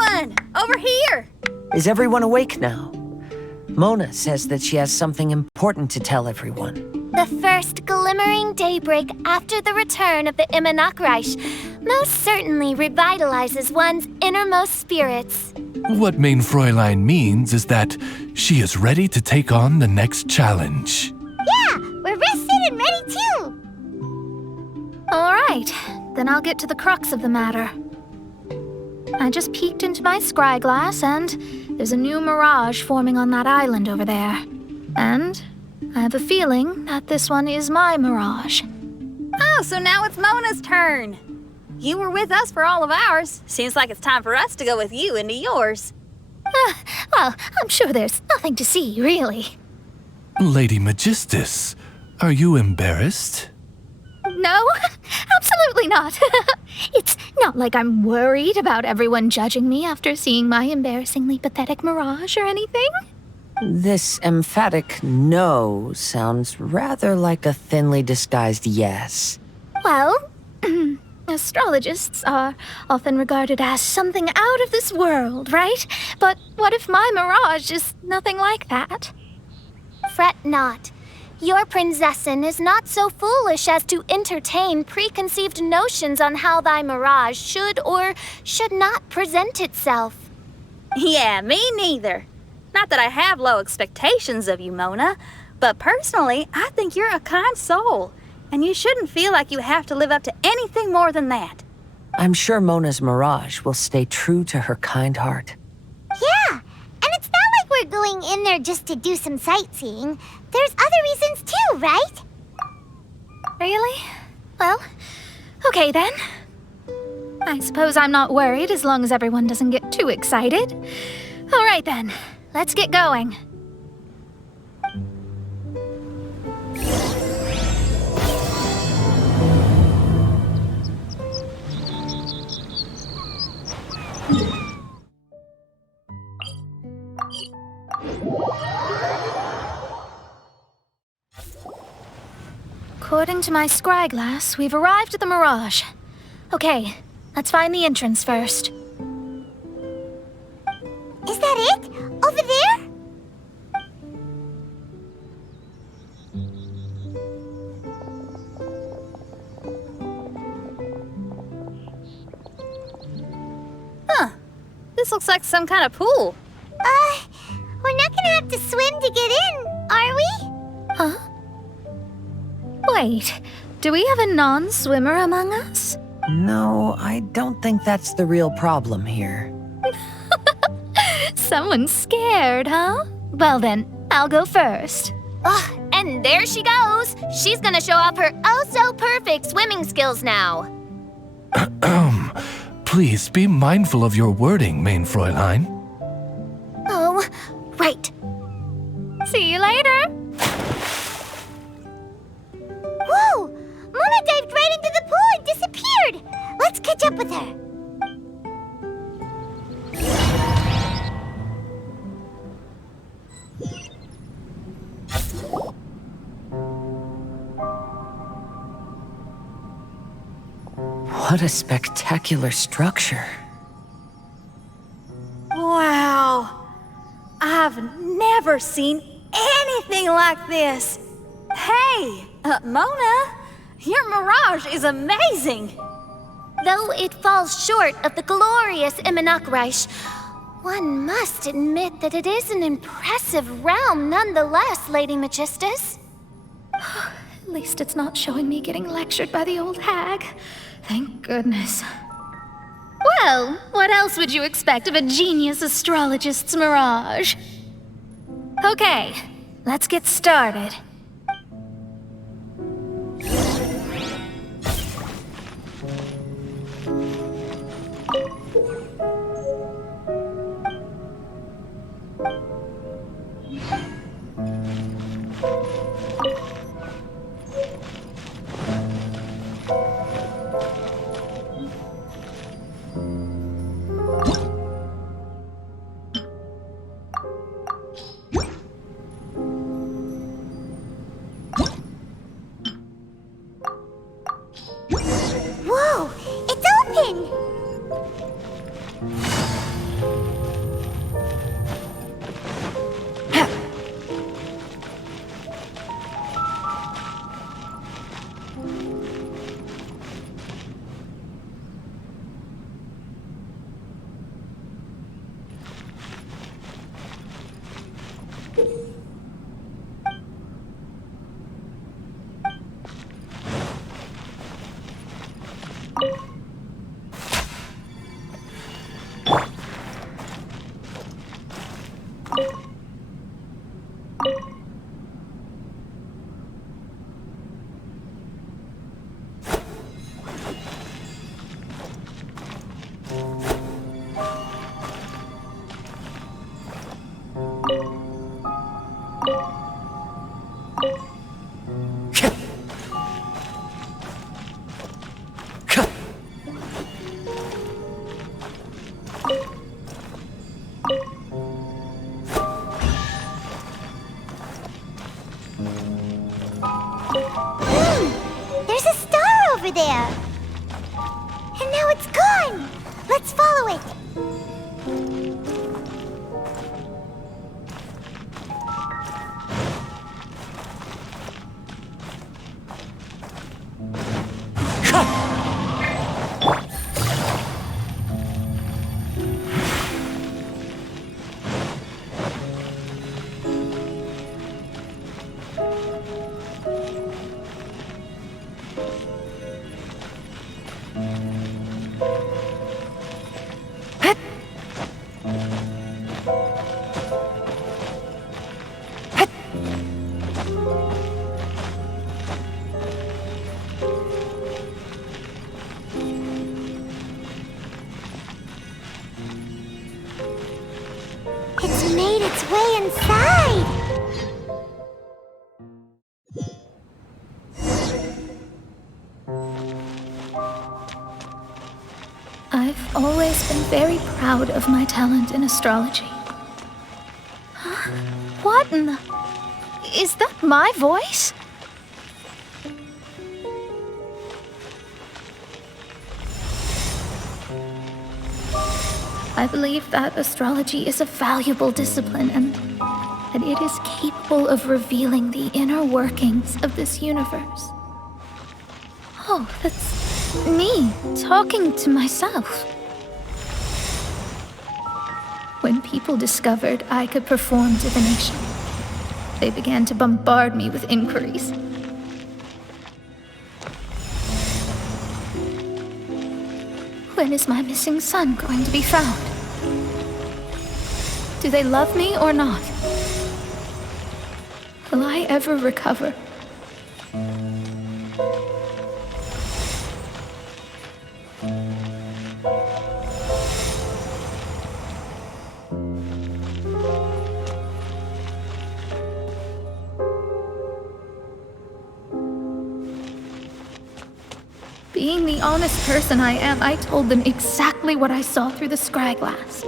Everyone, over here! Is everyone awake now? Mona says that she has something important to tell everyone. The first glimmering daybreak after the return of the Noxxis most certainly revitalizes one's innermost spirits. What Main Fräulein means is that she is ready to take on the next challenge. Yeah, we're rested and ready too! All right, then I'll get to the crux of the matter. I just peeked into my scry glass and there's a new mirage forming on that island over there. And I have a feeling that this one is my mirage. Oh, so now it's Mona's turn. You were with us for all of ours. Seems like it's time for us to go with you into yours. Well, I'm sure there's nothing to see, really. Lady Magistus, are you embarrassed? No, absolutely not. It's not like I'm worried about everyone judging me after seeing my embarrassingly pathetic mirage or anything. This emphatic no sounds rather like a thinly disguised yes. Well, astrologists are often regarded as something out of this world, right? But what if my mirage is nothing like that? Fret not. Your prinzessin is not so foolish as to entertain preconceived notions on how thy mirage should or should not present itself. Yeah, me neither. Not that I have low expectations of you, Mona, but personally, I think you're a kind soul, and you shouldn't feel like you have to live up to anything more than that. I'm sure Mona's mirage will stay true to her kind heart. Yeah, and it's not like we're going in there just to do some sightseeing. There's other reasons too, right? Really? Well, okay then. I suppose I'm not worried as long as everyone doesn't get too excited. All right then, let's get going. According to my scry glass, we've arrived at the Mirage. Okay, let's find the entrance first. Is that it? Over there? Huh. This looks like some kind of pool. We're not gonna have to swim to get in, are we? Huh? Wait, do we have a non-swimmer among us? No, I don't think that's the real problem here. Someone's scared, huh? Well then, I'll go first. And there she goes. She's gonna show off her oh-so-perfect swimming skills now. Please be mindful of your wording, Main Fräulein. Oh, right. See you later. Whoa! Mona dived right into the pool and disappeared! Let's catch up with her. What a spectacular structure. Wow. I've never seen anything like this. Hey, Mona, your mirage is amazing. Though it falls short of the glorious Noxxis, one must admit that it is an impressive realm nonetheless, Lady Magistus. At least it's not showing me getting lectured by the old hag. Thank goodness. Well, what else would you expect of a genius astrologist's mirage? Okay, let's get started. There's a star over there. And now it's gone. Let's follow it. It's made its way inside. I've always been very proud of my talent in astrology. What in the... Is that my voice? I believe that astrology is a valuable discipline and that it is capable of revealing the inner workings of this universe. Oh, that's me talking to myself. When people discovered I could perform divination, they began to bombard me with inquiries. When is my missing son going to be found? Do they love me or not? Will I ever recover? Being the honest person I am, I told them exactly what I saw through the scryglass.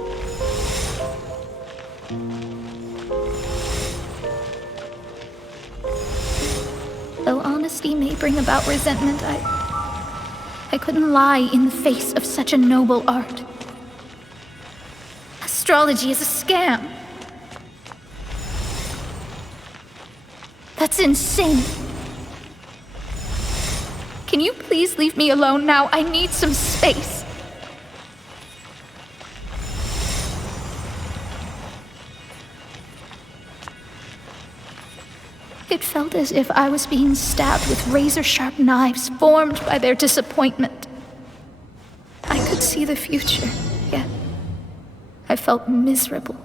Though honesty may bring about resentment, I couldn't lie in the face of such a noble art. Astrology is a scam. That's insane. Can you please leave me alone now? I need some space. It felt as if I was being stabbed with razor-sharp knives formed by their disappointment. I could see the future, yet I felt miserable,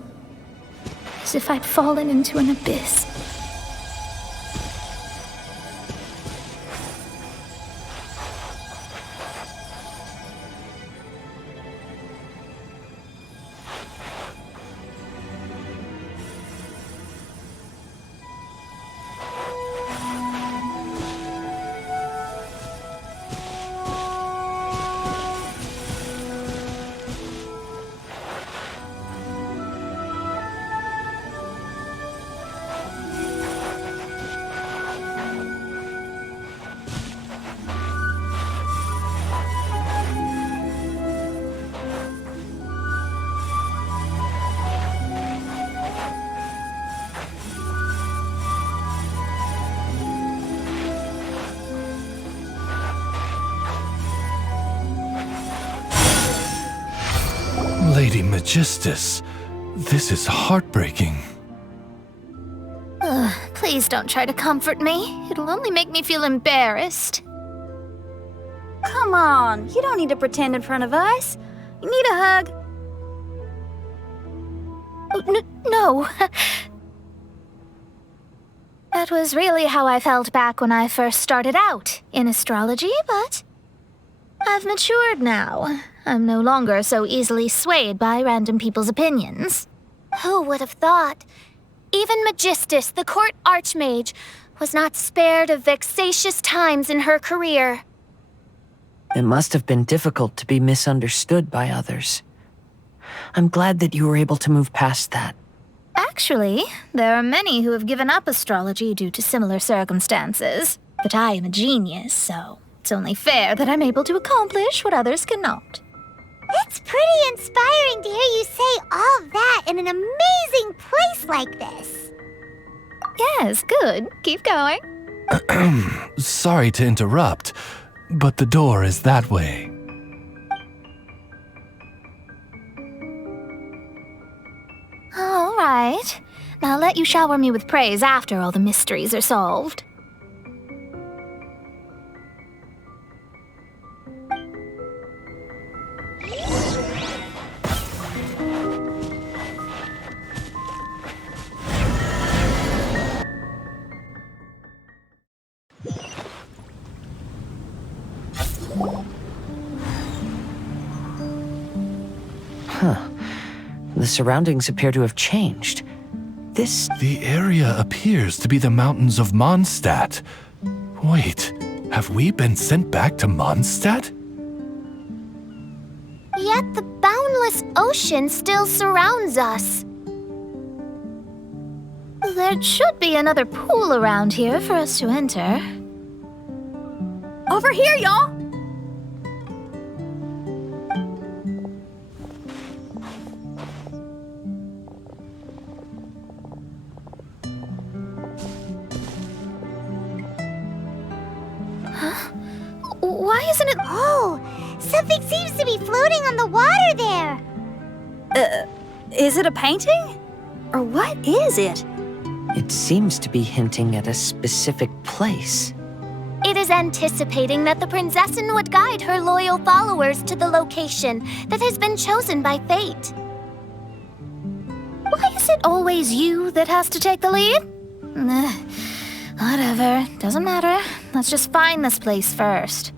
as if I'd fallen into an abyss. Lady Magistus, this is heartbreaking. Please don't try to comfort me. It'll only make me feel embarrassed. Come on, you don't need to pretend in front of us. You need a hug. Oh, no. That was really how I felt back when I first started out in astrology, but I've matured now. I'm no longer so easily swayed by random people's opinions. Who would have thought? Even Magistus, the court archmage, was not spared of vexatious times in her career. It must have been difficult to be misunderstood by others. I'm glad that you were able to move past that. Actually, there are many who have given up astrology due to similar circumstances. But I am a genius, so it's only fair that I'm able to accomplish what others cannot. It's pretty inspiring to hear you say all that in an amazing place like this. Yes, good. Keep going. Sorry to interrupt, but the door is that way. All right. Now I'll let you shower me with praise after all the mysteries are solved. The surroundings appear to have changed. The area appears to be the mountains of Mondstadt. Wait, have we been sent back to Mondstadt? Yet the boundless ocean still surrounds us. There should be another pool around here for us to enter. Over here, y'all! Why isn't it... Oh, something seems to be floating on the water there. Is it a painting? Or what is it? It seems to be hinting at a specific place. It is anticipating that the Princessin would guide her loyal followers to the location that has been chosen by fate. Why is it always you that has to take the lead? Whatever, doesn't matter. Let's just find this place first.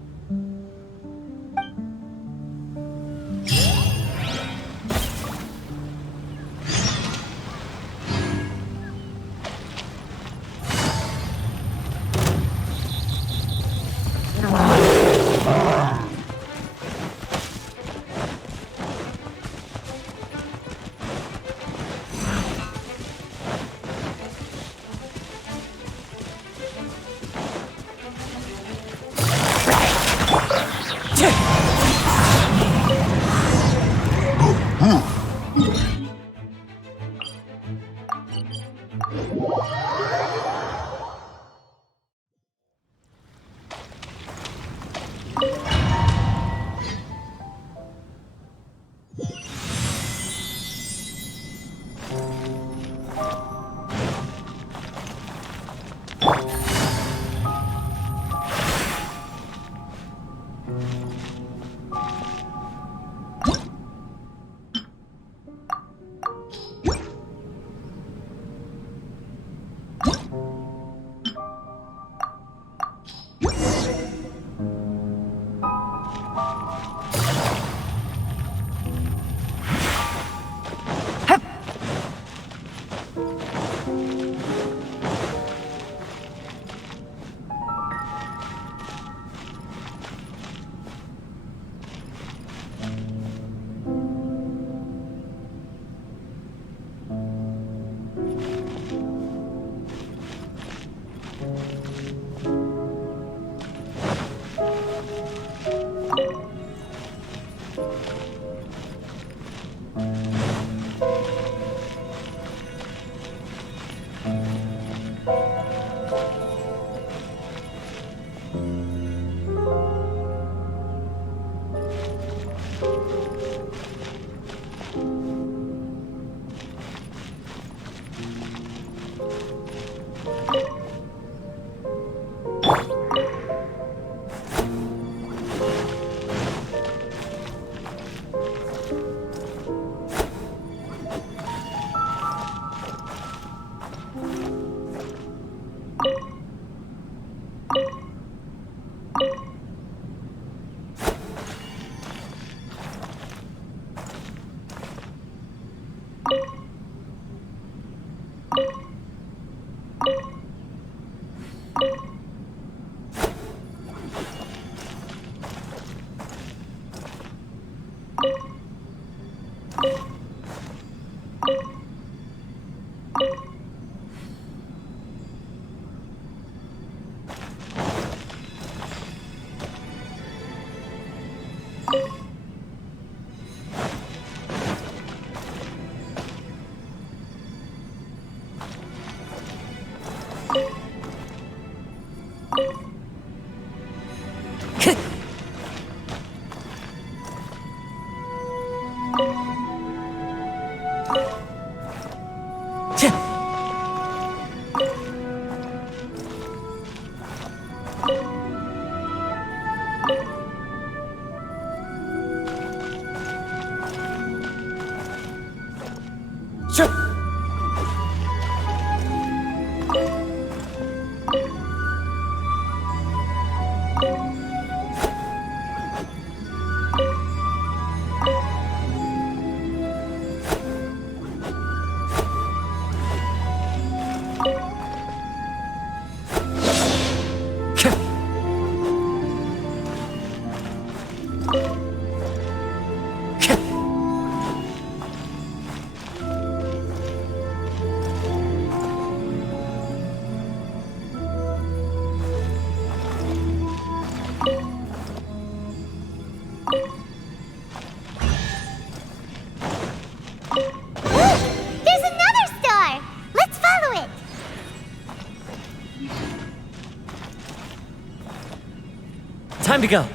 Time to go.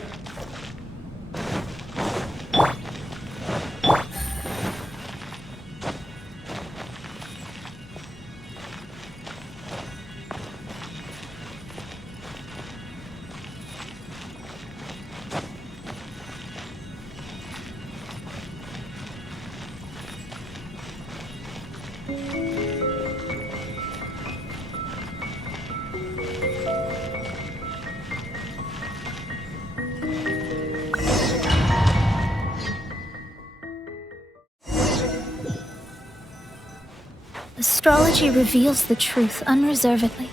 Astrology reveals the truth unreservedly,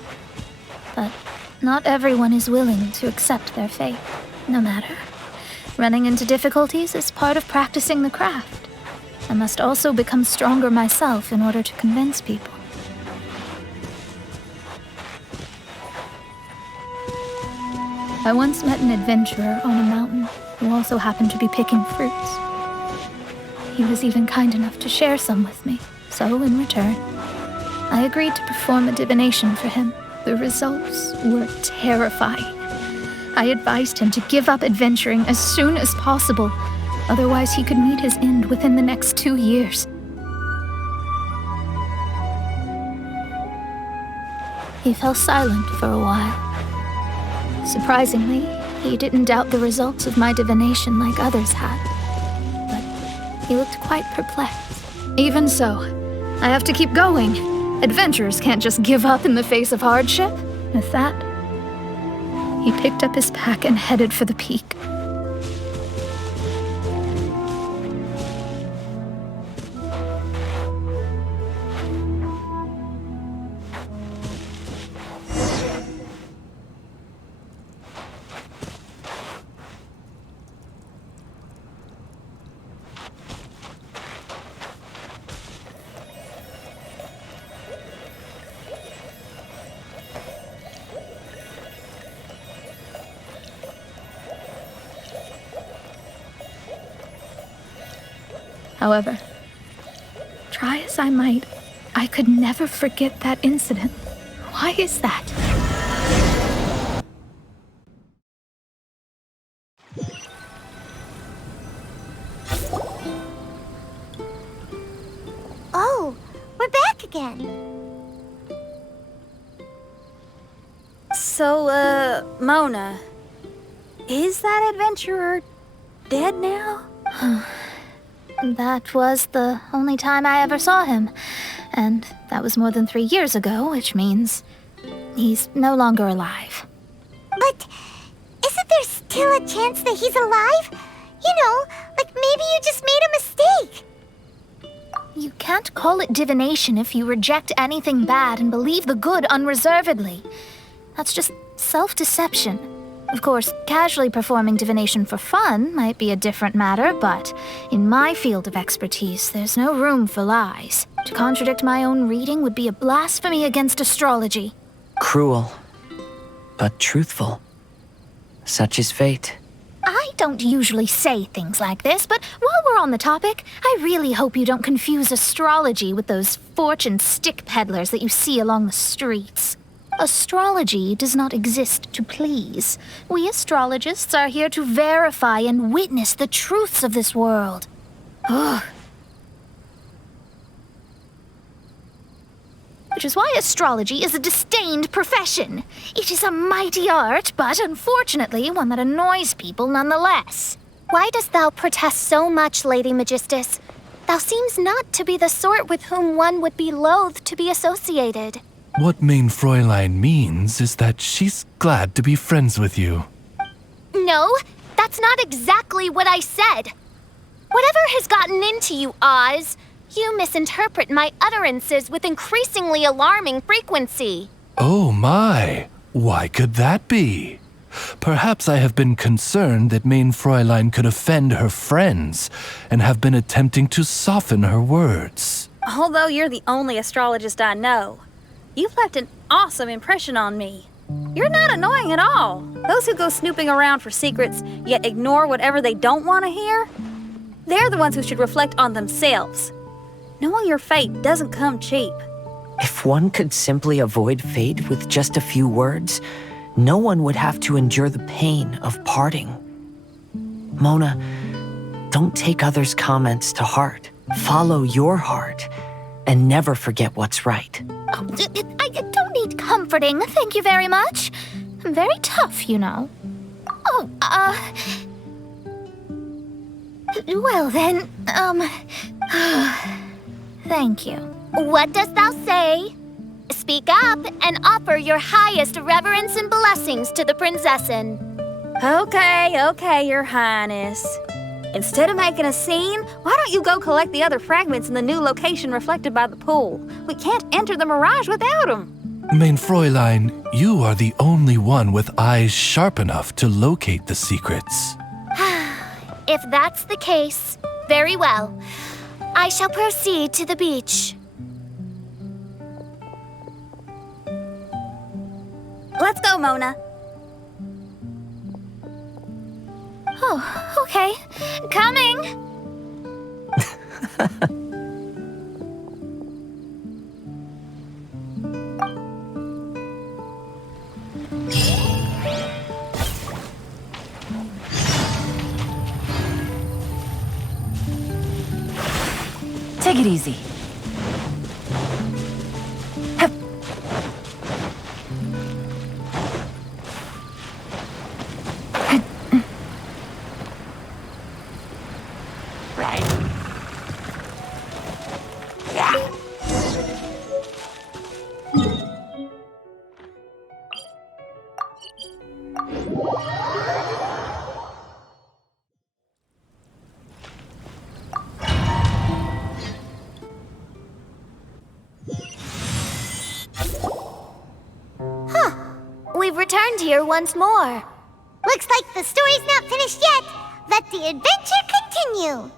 but not everyone is willing to accept their fate, no matter. Running into difficulties is part of practicing the craft. I must also become stronger myself in order to convince people. I once met an adventurer on a mountain who also happened to be picking fruits. He was even kind enough to share some with me, so in return, I agreed to perform a divination for him. The results were terrifying. I advised him to give up adventuring as soon as possible, otherwise he could meet his end within the next 2 years. He fell silent for a while. Surprisingly, he didn't doubt the results of my divination like others had, but he looked quite perplexed. Even so, I have to keep going. Adventurers can't just give up in the face of hardship. With that, he picked up his pack and headed for the peak. However, try as I might, I could never forget that incident. Why is that? Oh, we're back again. So, Mona, is that adventurer dead now? That was the only time I ever saw him, and that was more than 3 years ago, which means he's no longer alive. But isn't there still a chance that he's alive? You know, like maybe you just made a mistake. You can't call it divination if you reject anything bad and believe the good unreservedly. That's just self-deception. Of course, casually performing divination for fun might be a different matter, but in my field of expertise, there's no room for lies. To contradict my own reading would be a blasphemy against astrology. Cruel, but truthful. Such is fate. I don't usually say things like this, but while we're on the topic, I really hope you don't confuse astrology with those fortune stick peddlers that you see along the streets. Astrology does not exist to please. We astrologists are here to verify and witness the truths of this world. Ugh. Which is why astrology is a disdained profession. It is a mighty art, but unfortunately one that annoys people nonetheless. Why dost thou protest so much, Lady Magistus? Thou seems not to be the sort with whom one would be loath to be associated. What Main Fräulein means is that she's glad to be friends with you. No, that's not exactly what I said. Whatever has gotten into you, Oz? You misinterpret my utterances with increasingly alarming frequency. Oh my, why could that be? Perhaps I have been concerned that Main Fräulein could offend her friends and have been attempting to soften her words. Although you're the only astrologist I know, you've left an awesome impression on me. You're not annoying at all. Those who go snooping around for secrets, yet ignore whatever they don't want to hear, they're the ones who should reflect on themselves. Knowing your fate doesn't come cheap. If one could simply avoid fate with just a few words, no one would have to endure the pain of parting. Mona, don't take others' comments to heart. Follow your heart, and never forget what's right. Oh, I don't need comforting, thank you very much. I'm very tough, you know. Oh, well then, thank you. What dost thou say? Speak up and offer your highest reverence and blessings to the Prinzessin. Okay, Your Highness. Instead of making a scene, why don't you go collect the other fragments in the new location reflected by the pool? We can't enter the Mirage without them. Mein Fräulein, you are the only one with eyes sharp enough to locate the secrets. If that's the case, very well. I shall proceed to the beach. Let's go, Mona. Oh, okay. Coming! Take it easy. Hup. We've returned here once more. Looks like the story's not finished yet. Let the adventure continue.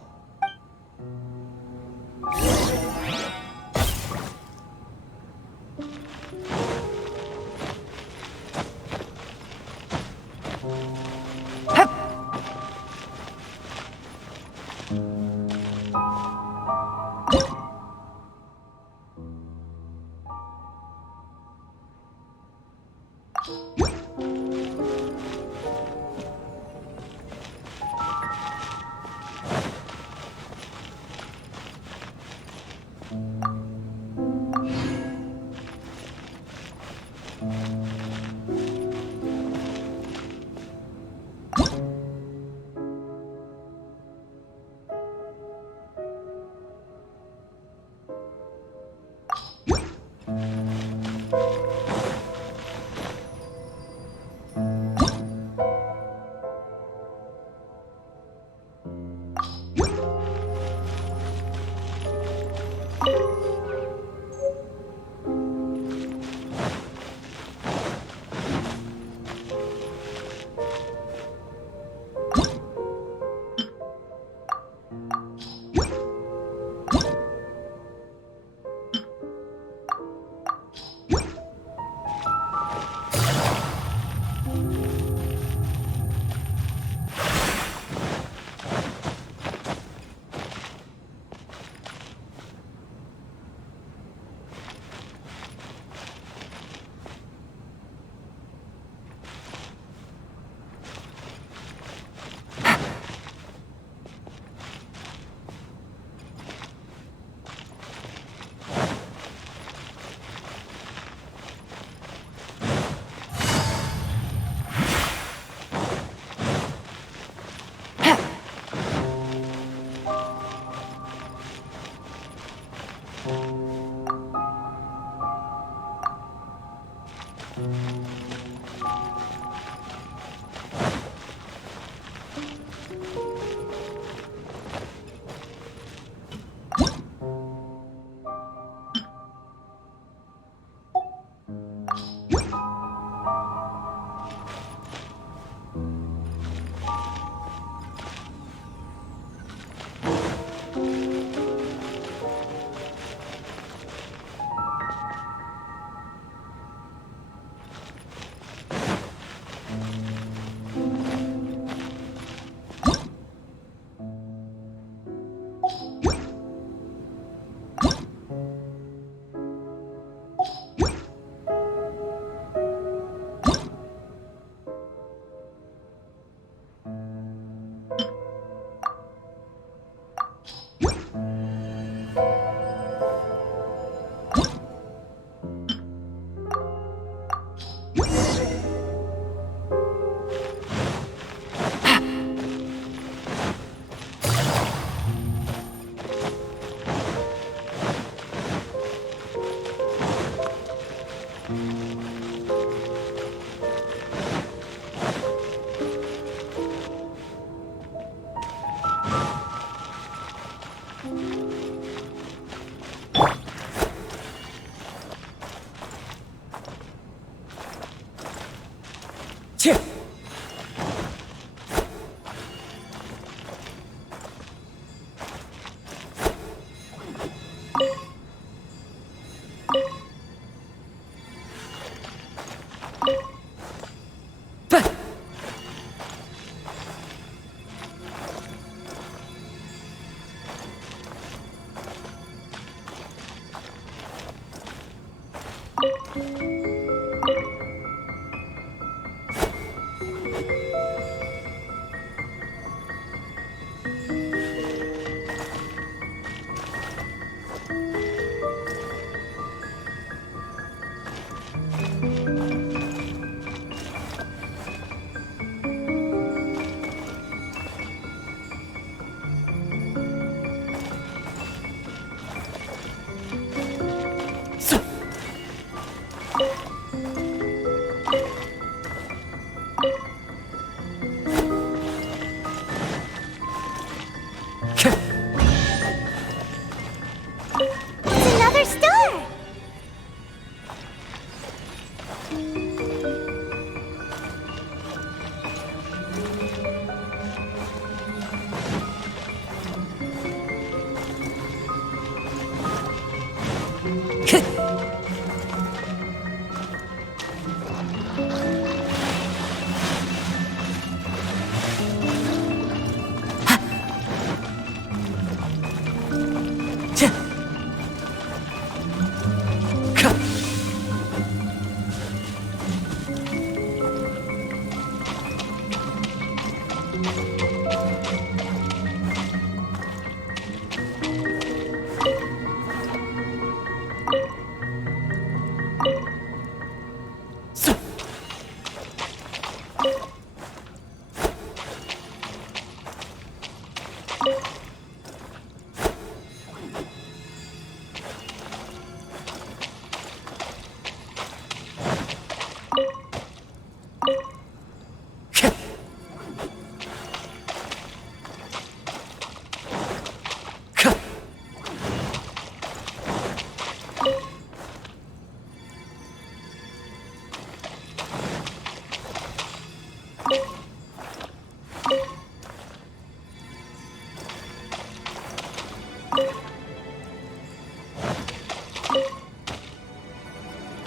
It's another star!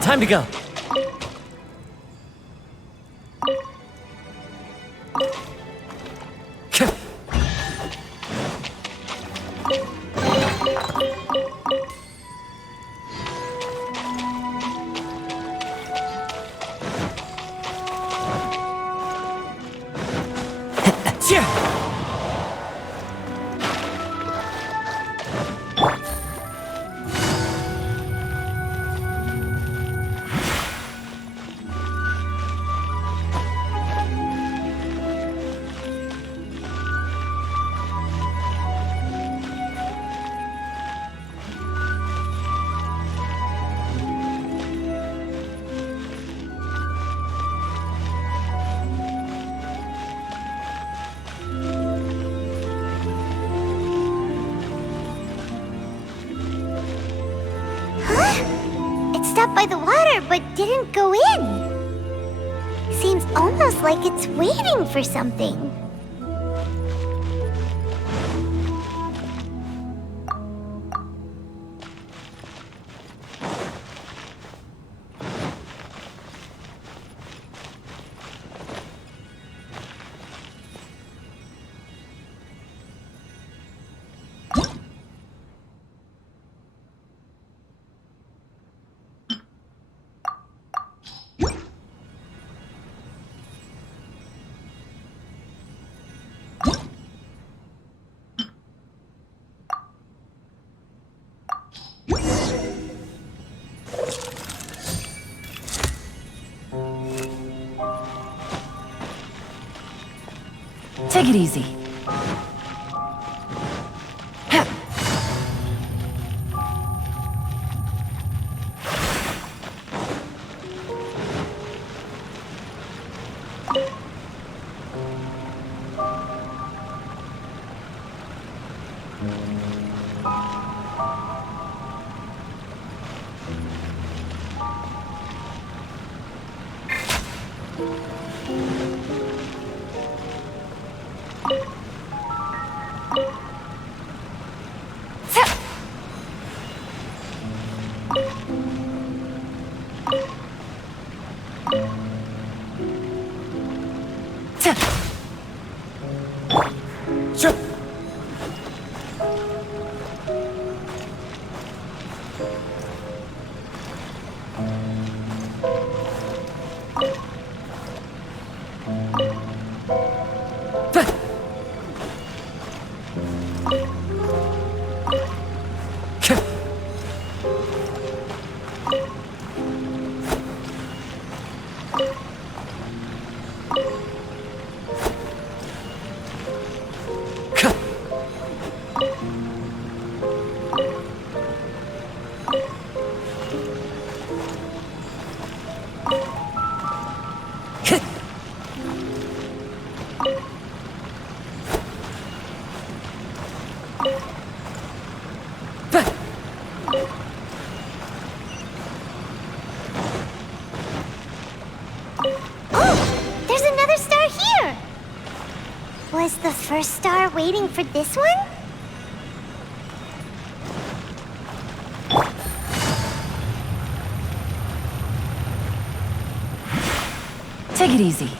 Time to go. Stopped by the water, but didn't go in. Seems almost like it's waiting for something. Take it easy. Oh, there's another star here! Was the first star waiting for this one? Take it easy.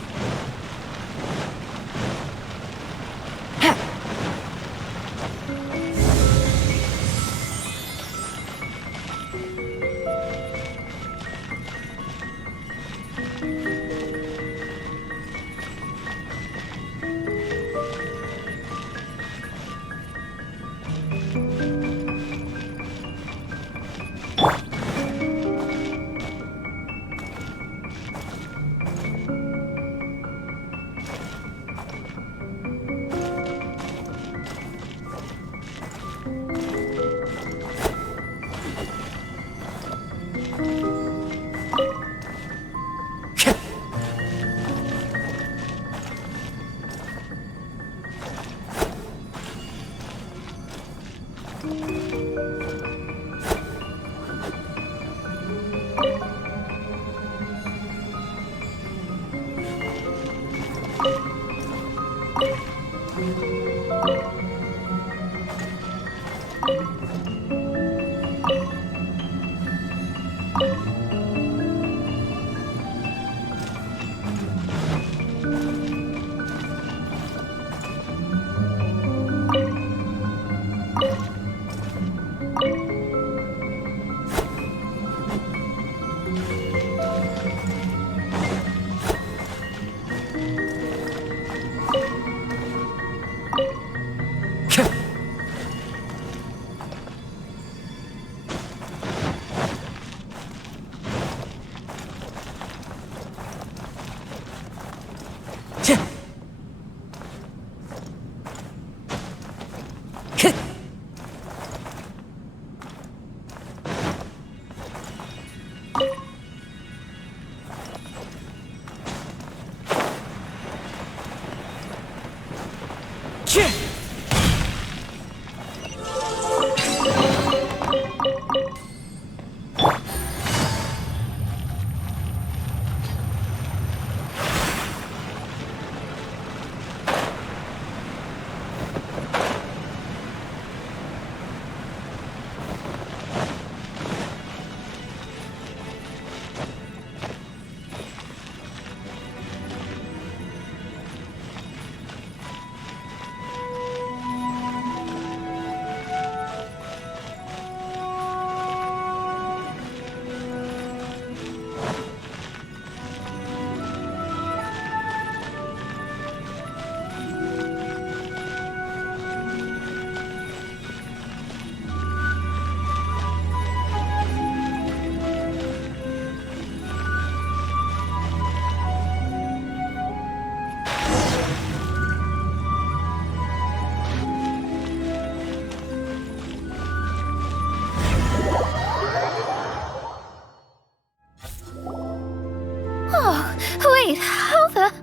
Wait, how the...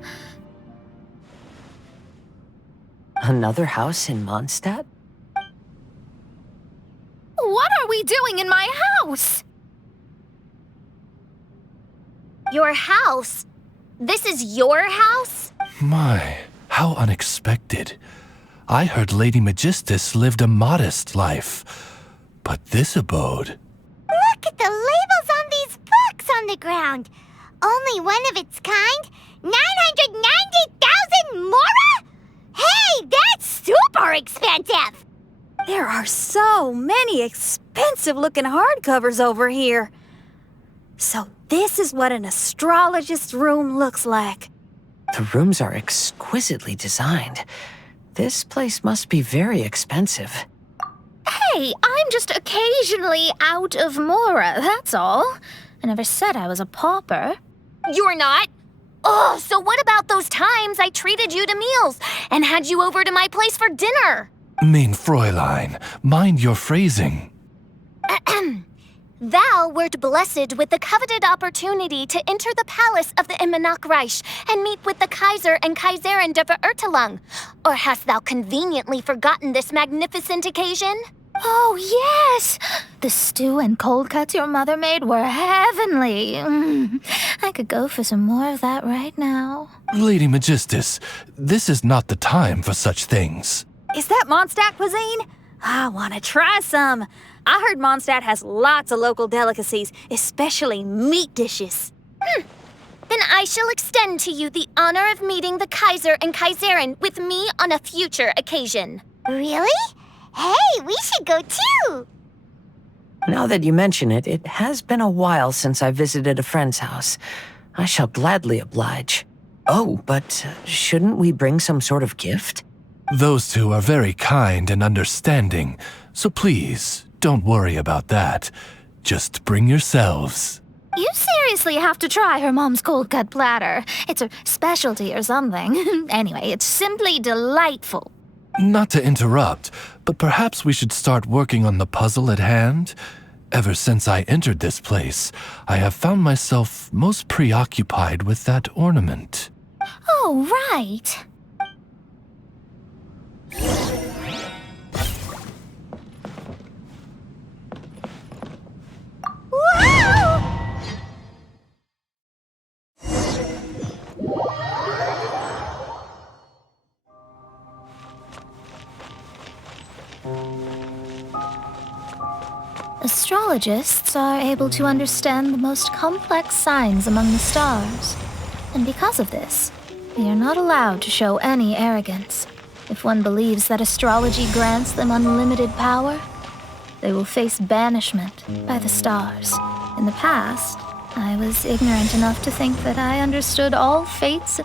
Another house in Mondstadt? What are we doing in my house? Your house? This is your house? My, how unexpected. I heard Lady Magistus lived a modest life, but this abode... Look at the labels on these books on the ground. Only one of its kind? 990,000 mora? Hey, that's super expensive! There are so many expensive-looking hardcovers over here. So this is what an astrologist's room looks like. The rooms are exquisitely designed. This place must be very expensive. Hey, I'm just occasionally out of mora, that's all. I never said I was a pauper. You're not? Oh, so what about those times I treated you to meals and had you over to my place for dinner? Mein Fräulein, mind your phrasing. Thou wert blessed with the coveted opportunity to enter the palace of the Immenach and meet with the Kaiser and Kaiserin der Verurteilung. Or hast thou conveniently forgotten this magnificent occasion? Oh, yes! The stew and cold cuts your mother made were heavenly. I could go for some more of that right now. Lady Magistus, this is not the time for such things. Is that Mondstadt cuisine? I want to try some. I heard Mondstadt has lots of local delicacies, especially meat dishes. Then I shall extend to you the honor of meeting the Kaiser and Kaiserin with me on a future occasion. Really? Hey, we should go too! Now that you mention it, it has been a while since I visited a friend's house. I shall gladly oblige. Oh, but shouldn't we bring some sort of gift? Those two are very kind and understanding, so please, don't worry about that. Just bring yourselves. You seriously have to try her mom's cold cut platter. It's her specialty or something. Anyway, it's simply delightful. Not to interrupt, but perhaps we should start working on the puzzle at hand? Ever since I entered this place, I have found myself most preoccupied with that ornament. Oh, right. Whoa! Astrologists are able to understand the most complex signs among the stars. And because of this, they are not allowed to show any arrogance. If one believes that astrology grants them unlimited power, they will face banishment by the stars. In the past, I was ignorant enough to think that I understood all fates.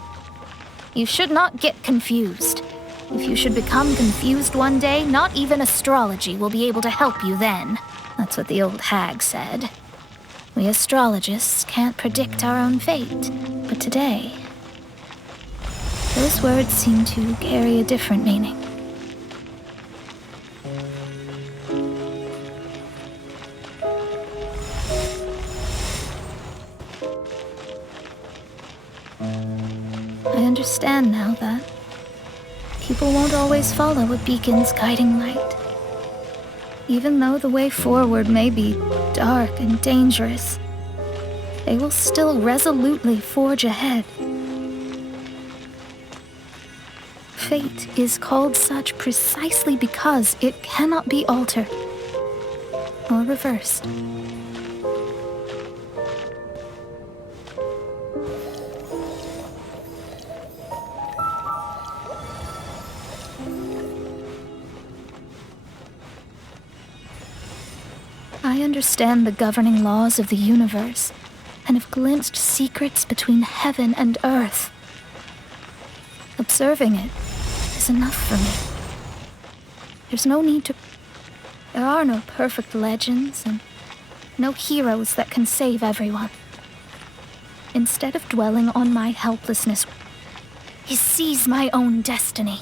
You should not get confused. If you should become confused one day, not even astrology will be able to help you then. That's what the old hag said. We astrologists can't predict our own fate, but today, those words seem to carry a different meaning. I understand now that people won't always follow a beacon's guiding light. Even though the way forward may be dark and dangerous, they will still resolutely forge ahead. Fate is called such precisely because it cannot be altered or reversed. I understand the governing laws of the universe and have glimpsed secrets between heaven and earth. Observing it is enough for me. There are no perfect legends and no heroes that can save everyone. Instead of dwelling on my helplessness, I seize my own destiny.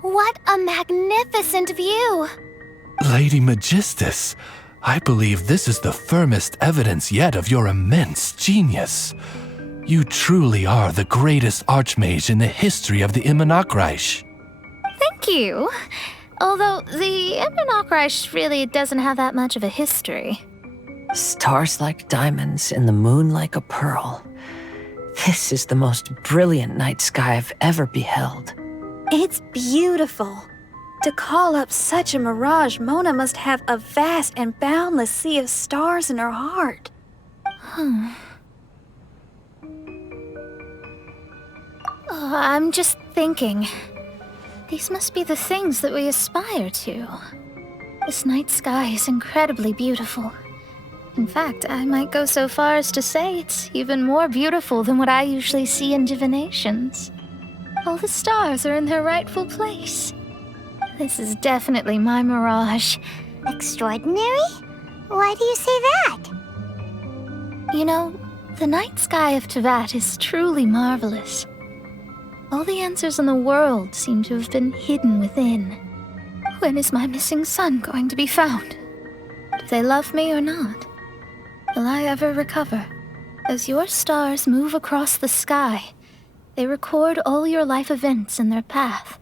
What a magnificent view! Lady Magistus, I believe this is the firmest evidence yet of your immense genius. You truly are the greatest archmage in the history of the Noxxis. Thank you. Although the Noxxis really doesn't have that much of a history. Stars like diamonds and the moon like a pearl. This is the most brilliant night sky I've ever beheld. It's beautiful. To call up such a mirage, Mona must have a vast and boundless sea of stars in her heart. I'm just thinking. These must be the things that we aspire to. This night sky is incredibly beautiful. In fact, I might go so far as to say it's even more beautiful than what I usually see in divinations. All the stars are in their rightful place. This is definitely my Mirage. Extraordinary? Why do you say that? You know, the night sky of Teyvat is truly marvelous. All the answers in the world seem to have been hidden within. When is my missing son going to be found? Do they love me or not? Will I ever recover? As your stars move across the sky, they record all your life events in their path.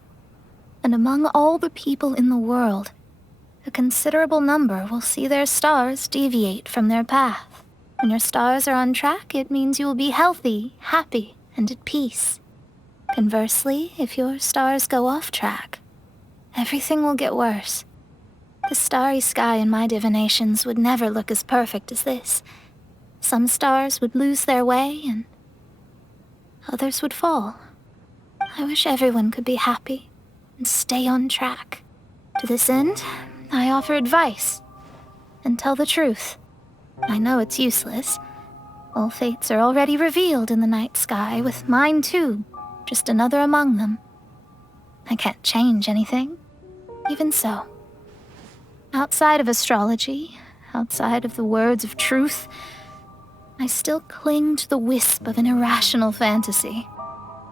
And among all the people in the world, a considerable number will see their stars deviate from their path. When your stars are on track, it means you will be healthy, happy, and at peace. Conversely, if your stars go off track, everything will get worse. The starry sky in my divinations would never look as perfect as this. Some stars would lose their way, and others would fall. I wish everyone could be happy and stay on track. To this end, I offer advice and tell the truth. I know it's useless. All fates are already revealed in the night sky, with mine too, just another among them. I can't change anything. Even so, outside of astrology, outside of the words of truth, I still cling to the wisp of an irrational fantasy.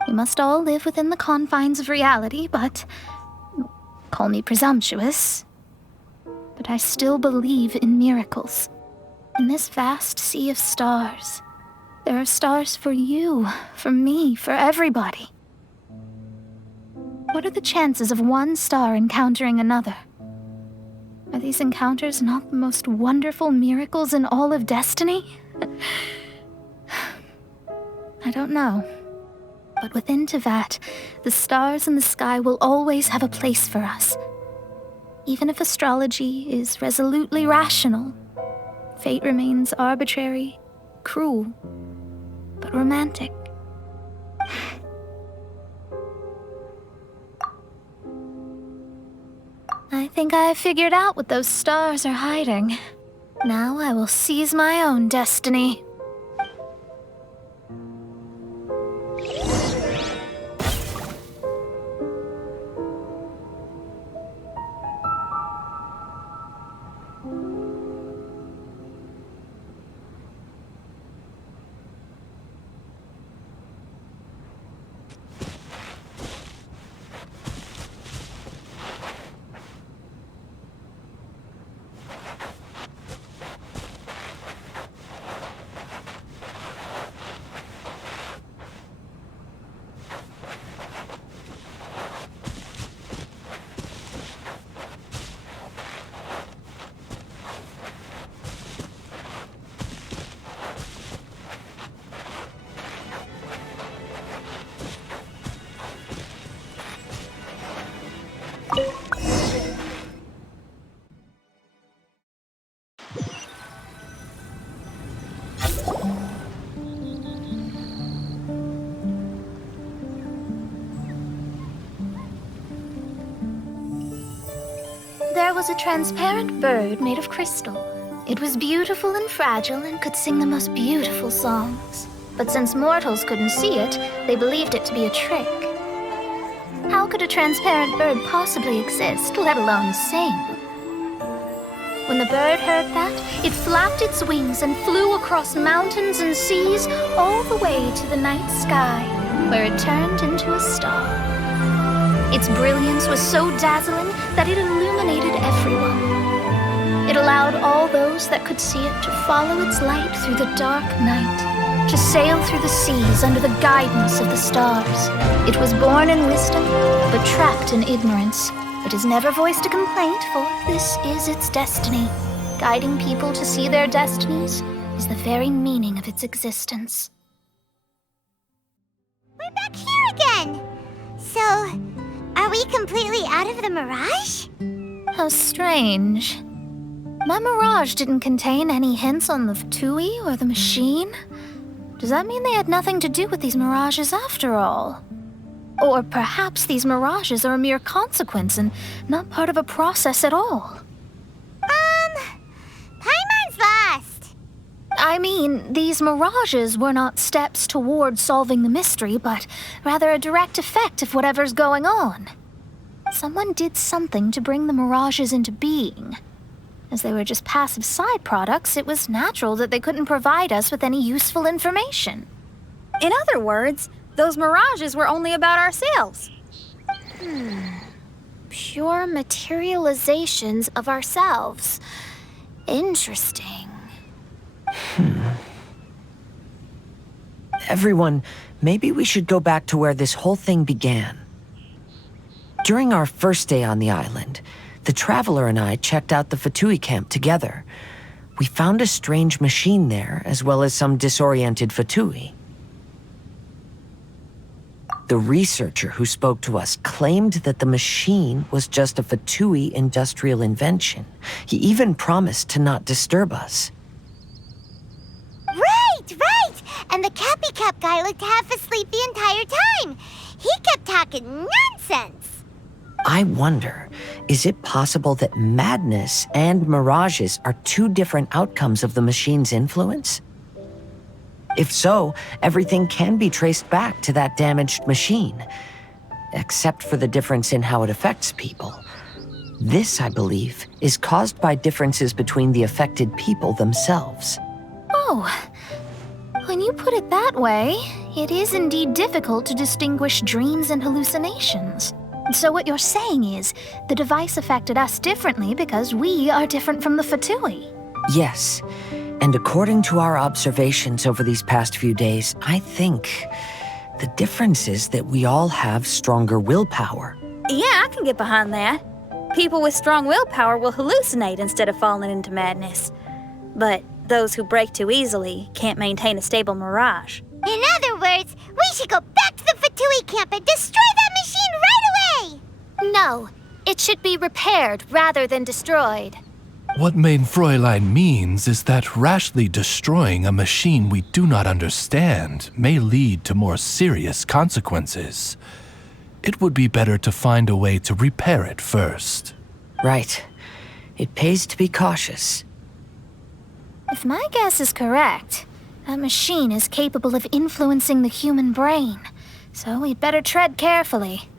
We must all live within the confines of reality, but call me presumptuous. But I still believe in miracles. In this vast sea of stars, there are stars for you, for me, for everybody. What are the chances of one star encountering another? Are these encounters not the most wonderful miracles in all of destiny? I don't know. But within Teyvat, the stars in the sky will always have a place for us. Even if astrology is resolutely rational, fate remains arbitrary, cruel, but romantic. I think I have figured out what those stars are hiding. Now I will seize my own destiny. There was a transparent bird made of crystal. It was beautiful and fragile and could sing the most beautiful songs. But since mortals couldn't see it, they believed it to be a trick. How could a transparent bird possibly exist, let alone sing? When the bird heard that, it flapped its wings and flew across mountains and seas all the way to the night sky, where it turned into a star. Its brilliance was so dazzling that it illuminated everyone. It allowed all those that could see it to follow its light through the dark night. to sail through the seas under the guidance of the stars. It was born in wisdom, but trapped in ignorance. It has never voiced a complaint, for this is its destiny. Guiding people to see their destinies is the very meaning of its existence. We're back here again! So, are we completely out of the Mirage? How strange. My Mirage didn't contain any hints on the Fatui or the machine. Does that mean they had nothing to do with these Mirages after all? Or perhaps these Mirages are a mere consequence and not part of a process at all? Paimon's lost. I mean, these Mirages were not steps towards solving the mystery, but rather a direct effect of whatever's going on. Someone did something to bring the Mirages into being. As they were just passive side products, it was natural that they couldn't provide us with any useful information. In other words, those mirages were only about ourselves. Pure materializations of ourselves. Interesting. Everyone, maybe we should go back to where this whole thing began. During our first day on the island, the Traveler and I checked out the Fatui camp together. We found a strange machine there, as well as some disoriented Fatui. The researcher who spoke to us claimed that the machine was just a Fatui industrial invention. He even promised to not disturb us. Right! And the Cappy Cap guy looked half asleep the entire time. He kept talking nonsense. I wonder, is it possible that madness and mirages are two different outcomes of the machine's influence? If so, everything can be traced back to that damaged machine, except for the difference in how it affects people. This, I believe, is caused by differences between the affected people themselves. Oh, when you put it that way, it is indeed difficult to distinguish dreams and hallucinations. So what you're saying is, the device affected us differently because we are different from the Fatui. Yes, and according to our observations over these past few days, I think the difference is that we all have stronger willpower. Yeah, I can get behind that. People with strong willpower will hallucinate instead of falling into madness. But those who break too easily can't maintain a stable mirage. In other words, we should go back to the Fatui camp and destroy that machine right away! No, it should be repaired rather than destroyed. What Main Fräulein means is that rashly destroying a machine we do not understand may lead to more serious consequences. It would be better to find a way to repair it first. Right. It pays to be cautious. If my guess is correct, that machine is capable of influencing the human brain, so we'd better tread carefully.